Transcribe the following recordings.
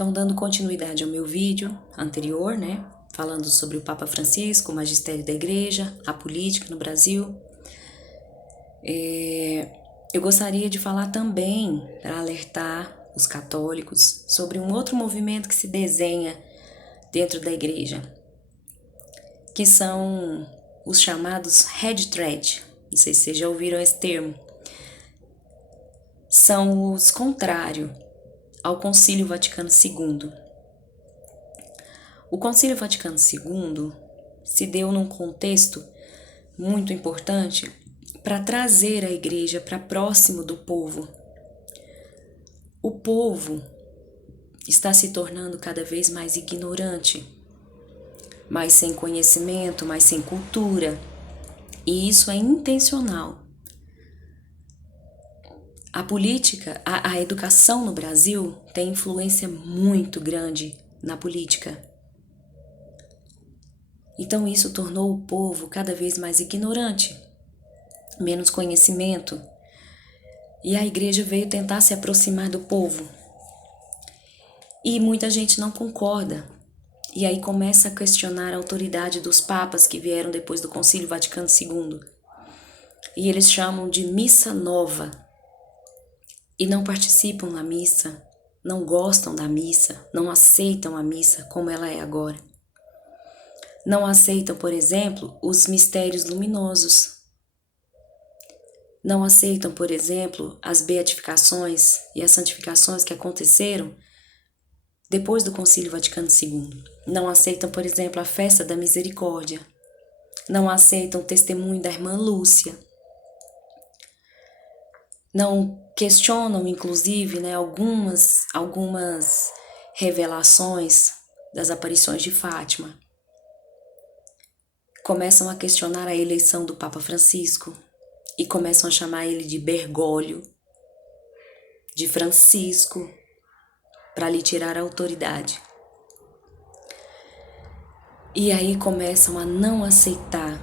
Então, dando continuidade ao meu vídeo anterior, falando sobre o Papa Francisco, o magistério da Igreja, a política no Brasil, eu gostaria de falar também, para alertar os católicos, sobre um outro movimento que se desenha dentro da Igreja, que são os chamados Red Thread. Não sei se vocês já ouviram esse termo. São os contrários ao Concílio Vaticano II. O Concílio Vaticano II se deu num contexto muito importante para trazer a Igreja para próximo do povo. O povo está se tornando cada vez mais ignorante, mais sem conhecimento, mais sem cultura, e isso é intencional. A política, a educação no Brasil tem influência muito grande na política. Então isso tornou o povo cada vez mais ignorante, menos conhecimento, e a Igreja veio tentar se aproximar do povo. E muita gente não concorda, e aí começa a questionar a autoridade dos papas que vieram depois do Concílio Vaticano II. E eles chamam de missa nova. E não participam da missa, não gostam da missa, não aceitam a missa como ela é agora. Não aceitam, por exemplo, os mistérios luminosos. Não aceitam, por exemplo, as beatificações e as santificações que aconteceram depois do Concílio Vaticano II. Não aceitam, por exemplo, a festa da misericórdia. Não aceitam o testemunho da irmã Lúcia. Não questionam, inclusive, algumas revelações das aparições de Fátima. Começam a questionar a eleição do Papa Francisco e começam a chamar ele de Bergoglio, de Francisco, para lhe tirar a autoridade. E aí começam a não aceitar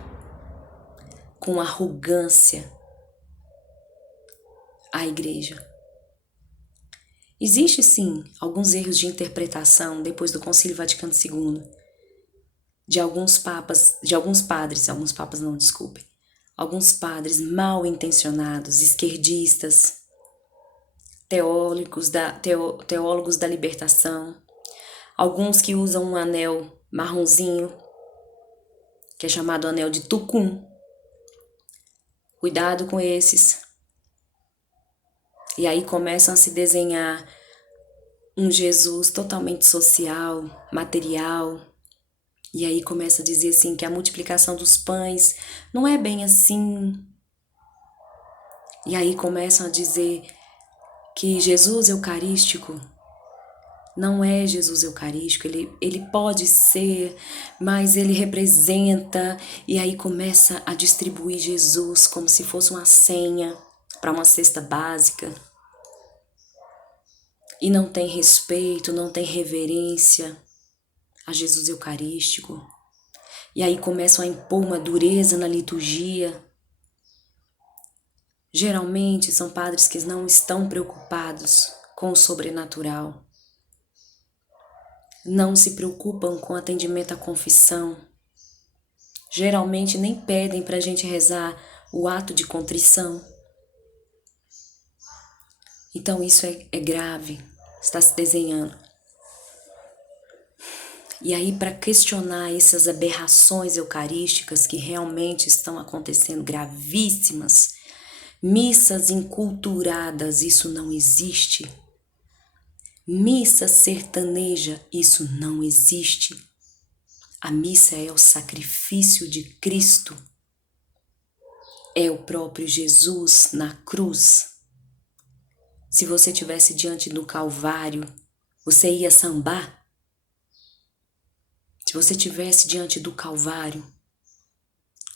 com arrogância a Igreja. Existe sim alguns erros de interpretação depois do Concílio Vaticano II de alguns padres mal intencionados, esquerdistas, teólogos da libertação, alguns que usam um anel marronzinho, que é chamado anel de Tucum. Cuidado com esses. E aí começam a se desenhar um Jesus totalmente social, material. E aí começa a dizer assim que a multiplicação dos pães não é bem assim. E aí começam a dizer que Jesus eucarístico não é Jesus eucarístico, ele pode ser, mas ele representa. E aí começa a distribuir Jesus como se fosse uma senha para uma cesta básica. E não tem respeito, não tem reverência a Jesus eucarístico. E aí começam a impor uma dureza na liturgia. Geralmente são padres que não estão preocupados com o sobrenatural. Não se preocupam com atendimento à confissão. Geralmente nem pedem para a gente rezar o ato de contrição. Então isso é grave, está se desenhando. E aí, para questionar essas aberrações eucarísticas que realmente estão acontecendo, gravíssimas, missas enculturadas, isso não existe. Missa sertaneja, isso não existe. A missa é o sacrifício de Cristo. É o próprio Jesus na cruz. Se você estivesse diante do Calvário, você ia sambar? Se você estivesse diante do Calvário,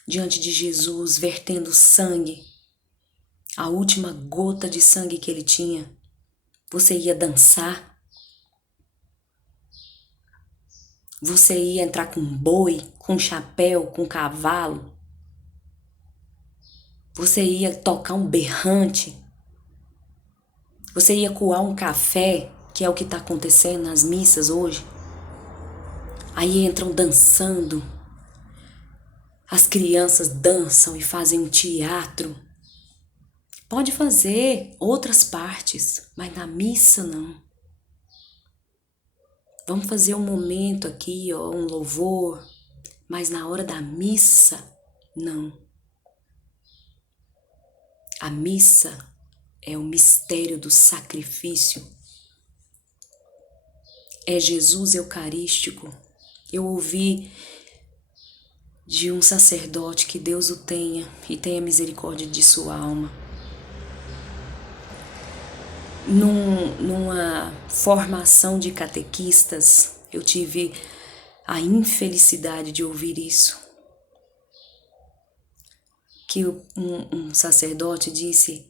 diante de Jesus vertendo sangue, a última gota de sangue que ele tinha, você ia dançar? Você ia entrar com boi, com chapéu, com cavalo? Você ia tocar um berrante? Você ia coar um café que é o que está acontecendo nas missas hoje. Aí entram dançando, as crianças dançam e fazem um teatro. Pode fazer outras partes, mas na missa não. Vamos fazer um momento aqui, ó, um louvor, mas na hora da missa, não. A missa é o mistério do sacrifício. É Jesus eucarístico. Eu ouvi de um sacerdote, que Deus o tenha e tenha misericórdia de sua alma, numa formação de catequistas, eu tive a infelicidade de ouvir isso, que um sacerdote disse: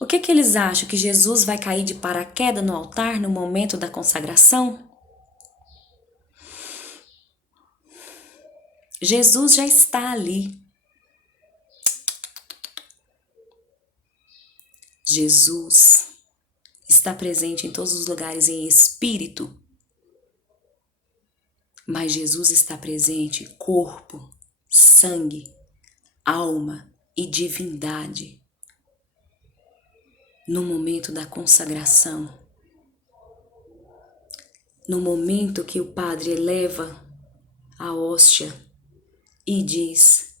o que eles acham, que Jesus vai cair de paraquedas no altar no momento da consagração? Jesus já está ali. Jesus está presente em todos os lugares em espírito, mas Jesus está presente corpo, sangue, alma e divindade no momento da consagração, no momento que o padre eleva a hóstia e diz: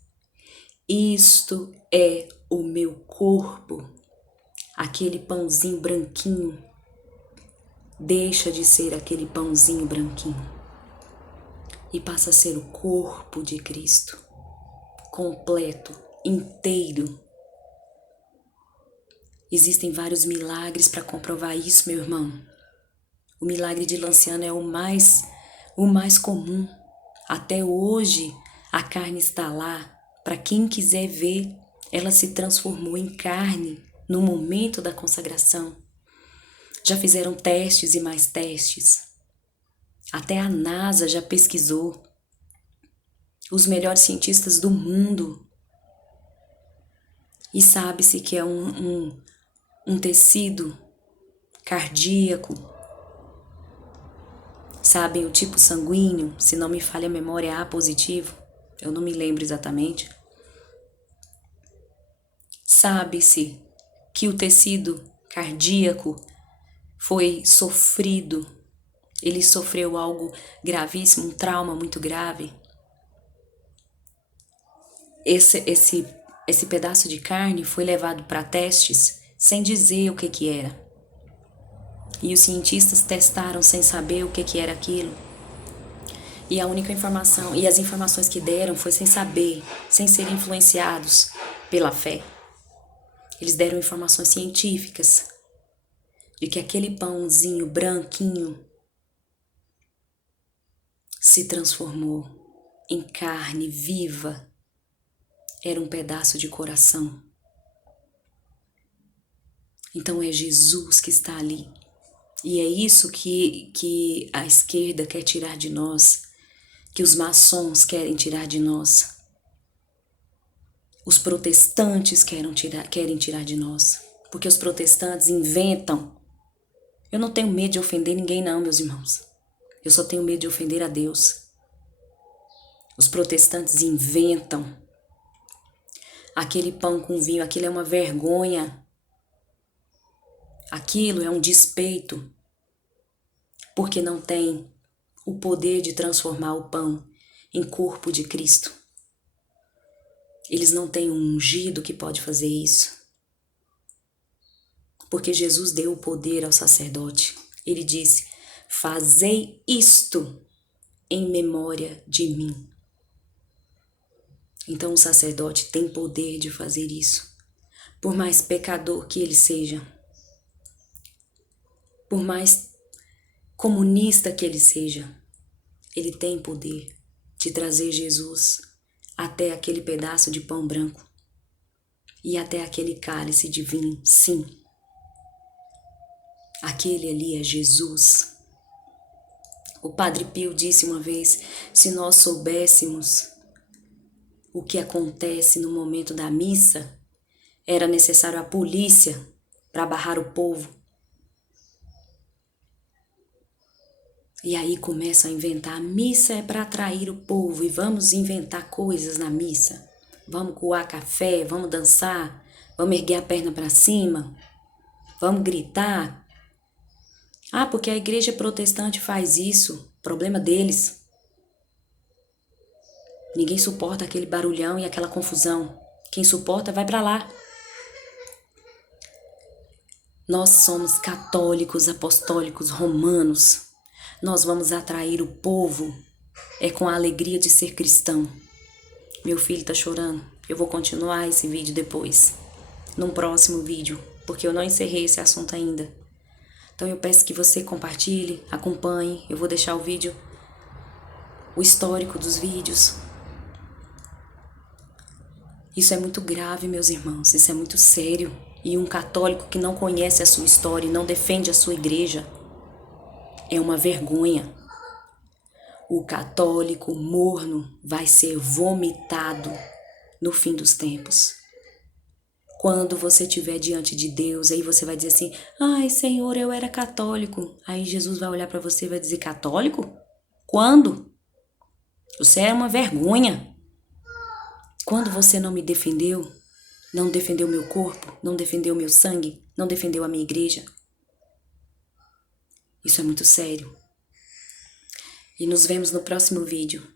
isto é o meu corpo. Aquele pãozinho branquinho deixa de ser aquele pãozinho branquinho e passa a ser o corpo de Cristo, completo, inteiro. Existem vários milagres para comprovar isso, meu irmão. O milagre de Lanciano é o mais comum. Até hoje a carne está lá. Para quem quiser ver, ela se transformou em carne no momento da consagração. Já fizeram testes e mais testes. Até a NASA já pesquisou. Os melhores cientistas do mundo. E sabe-se que é um tecido cardíaco. Sabem o tipo sanguíneo, se não me falha a memória, é A positivo. Eu não me lembro exatamente. Sabe-se que o tecido cardíaco foi sofrido. Ele sofreu algo gravíssimo, um trauma muito grave. Esse pedaço de carne foi levado para testes sem dizer o que era. E os cientistas testaram sem saber o que era aquilo. E a única informação, e as informações que deram foi sem saber, sem serem influenciados pela fé. Eles deram informações científicas de que aquele pãozinho branquinho se transformou em carne viva. Era um pedaço de coração. Então é Jesus que está ali. E é isso que a esquerda quer tirar de nós, que os maçons querem tirar de nós, os protestantes querem tirar de nós, porque os protestantes inventam. Eu não tenho medo de ofender ninguém não, meus irmãos. Eu só tenho medo de ofender a Deus. Os protestantes inventam aquele pão com vinho, aquilo é uma vergonha. Aquilo é um despeito, porque não tem o poder de transformar o pão em corpo de Cristo. Eles não têm um ungido que pode fazer isso. Porque Jesus deu o poder ao sacerdote. Ele disse: fazei isto em memória de mim. Então o sacerdote tem poder de fazer isso. Por mais pecador que ele seja, por mais comunista que ele seja, ele tem poder de trazer Jesus até aquele pedaço de pão branco e até aquele cálice de vinho. Sim, aquele ali é Jesus. O Padre Pio disse uma vez: se nós soubéssemos o que acontece no momento da missa, era necessário a polícia para barrar o povo. E aí começam a inventar, a missa é para atrair o povo e vamos inventar coisas na missa. Vamos coar café, vamos dançar, vamos erguer a perna para cima, vamos gritar. Ah, porque a igreja protestante faz isso, problema deles. Ninguém suporta aquele barulhão e aquela confusão. Quem suporta vai para lá. Nós somos católicos, apostólicos, romanos. Nós vamos atrair o povo com a alegria de ser cristão. Meu filho tá chorando. Eu vou continuar esse vídeo depois, num próximo vídeo, porque eu não encerrei esse assunto ainda. Então eu peço que você compartilhe, acompanhe. Eu vou deixar o vídeo, o histórico dos vídeos. Isso é muito grave, meus irmãos. Isso é muito sério. E um católico que não conhece a sua história e não defende a sua igreja é uma vergonha. O católico morno vai ser vomitado no fim dos tempos. Quando você estiver diante de Deus, aí você vai dizer assim, ai Senhor, eu era católico. Aí Jesus vai olhar para você e vai dizer, católico? Quando? Você é uma vergonha. Quando você não me defendeu, não defendeu meu corpo, não defendeu meu sangue, não defendeu a minha igreja. Isso é muito sério. E nos vemos no próximo vídeo.